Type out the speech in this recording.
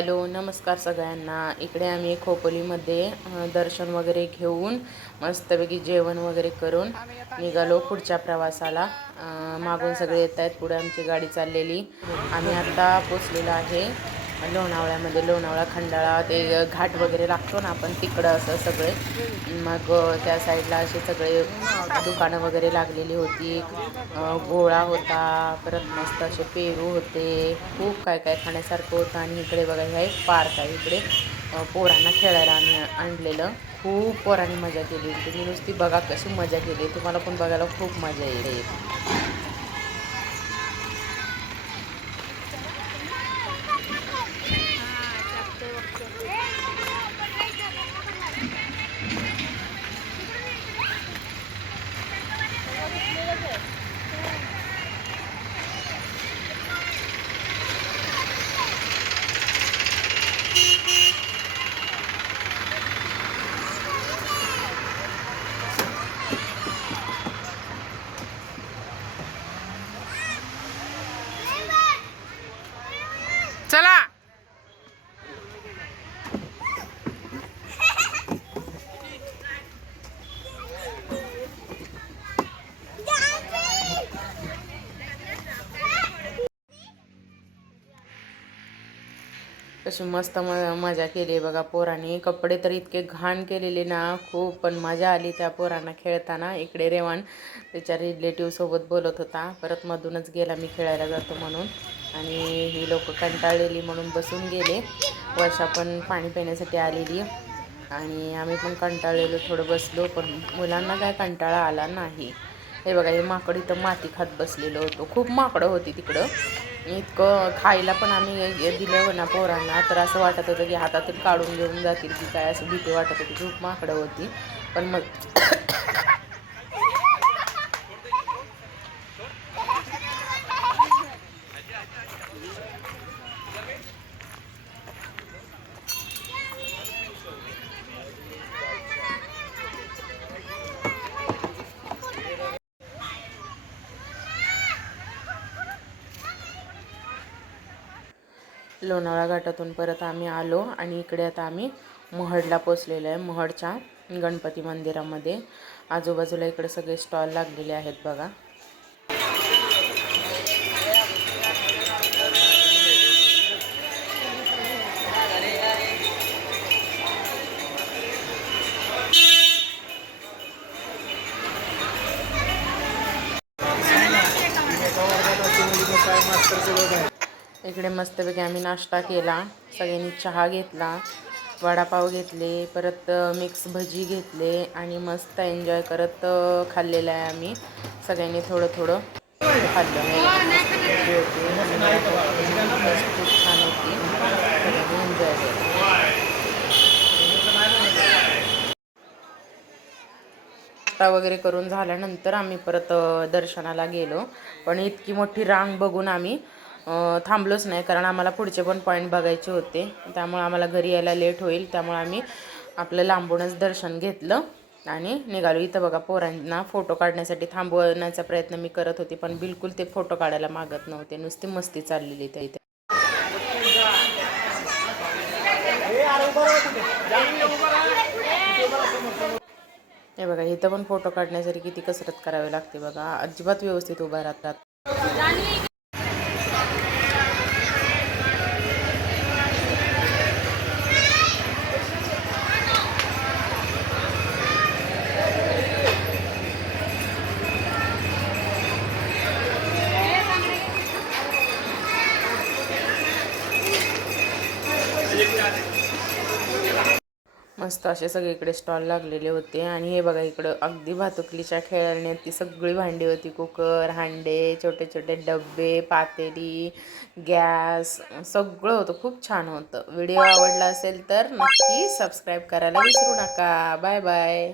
Hello नमस्कार सगळ्यांना। इकडे आम्ही खोपोलीमध्ये दर्शन वगैरे घेऊन मस्तपैकी जेवण वगैरे करून निघालो पुढच्या प्रवासाला। मागून सगळे येत आहेत, पुढे आमची गाडी चाललेली। आम्ही आता पोचलेलो आहे लोणावळ्यामध्ये। लोणावळा खंडाळा ते घाट वगैरे लागतो ना आपण, तिकडं असं सगळे। मग त्या साईडला असे सगळे दुकानं वगैरे लागलेली होती। गोळा होता, परत मस्त असे पेरू होते, खूप काय काय खाण्यासारखं होतं। आणि इकडे बघा हे एक पार्क आहे, इकडे पोरांना खेळायला आम्ही आणलेलं। खूप पोरांनी मजा केली, तुम्ही नुसती बघा कशी मजा केली, तुम्हाला पण बघायला खूप मजा येईल। चला कशी मस्त मजा केली बघा पोरांनी। कपडे तर इतके घाण केलेले ना, खूप पण मजा आली त्या पोरांना खेळताना। इकडे रेवान त्याच्या रिलेटिव्ह सोबत बोलत होता, परत मधूनच गेला मी खेळायला जातो म्हणून। आणि ही लोक कंटाळलेली म्हणून बसून गेले। वर्षा पण पाणी पिण्यासाठी आलेली आणि आम्ही पण कंटाळलेलो, थोडं बसलो, पण मुलांना काय कंटाळा आला नाही। हे बघा हे माकड इथं माती खात बसलेलं होतं, खूप माकडं होती तिकडं। इतकं खायला पण आम्ही दिलं ना पोरांना, तर असं वाटत होतं की हातातून काढून घेऊन जातील की काय, असं भीती वाटत होती। खूप माकडं होती पण मग लोणावळा घाटातून परत आम्ही आलो आणि इकडे आता आम्ही महडला पोचलेलो आहे। महडच्या गणपती मंदिरामध्ये आजूबाजूला इकडे सगळे स्टॉल लागलेले आहेत बघा। इकडे मस्तपैकी आम्ही नाश्ता केला, सगळ्यांनी चहा घेतला, वडापाव घेतले, परत मिक्स भजी घेतले आणि मस्त एन्जॉय करत खाल्लेलं आहे आम्ही सगळ्यांनी। थोडं थोडं खाल्लं खूप छान होती, सगळ्यांनी एन्जॉय केलं। नाश्ता वगैरे करून झाल्यानंतर आम्ही परत दर्शनाला गेलो, पण इतकी मोठी रांग बघून आम्ही थांबलोच नाही, कारण आम्हाला पुढचे पण पॉईंट बघायचे होते। त्यामुळे आम्हाला घरी यायला लेट होईल, त्यामुळे आम्ही आपलं लांबूनच दर्शन घेतलं आणि निघालो। इथं बघा पोरांना फोटो काढण्यासाठी थांबवण्याचा प्रयत्न मी करत होते, पण बिलकुल ते फोटो काढायला मागत नव्हते, नुसती मस्ती चाललेली त्या इथे। हे बघा इथं पण फोटो काढण्यासाठी किती कसरत करावी लागते बघा, अजिबात व्यवस्थित उभा राहतात। मस्त असे सगळीकडे स्टॉल लागलेले होते। आणि हे बघा इकडं अगदी भातुकलीच्या खेळण्याची सगळी भांडी होती, कुकर, हांडे, छोटे छोटे डब्बे, पातेली, गॅस, सगळं होतं, खूप छान होतं। व्हिडिओ आवडला असेल तर नक्की सबस्क्राईब करायला विसरू नका। Bye bye.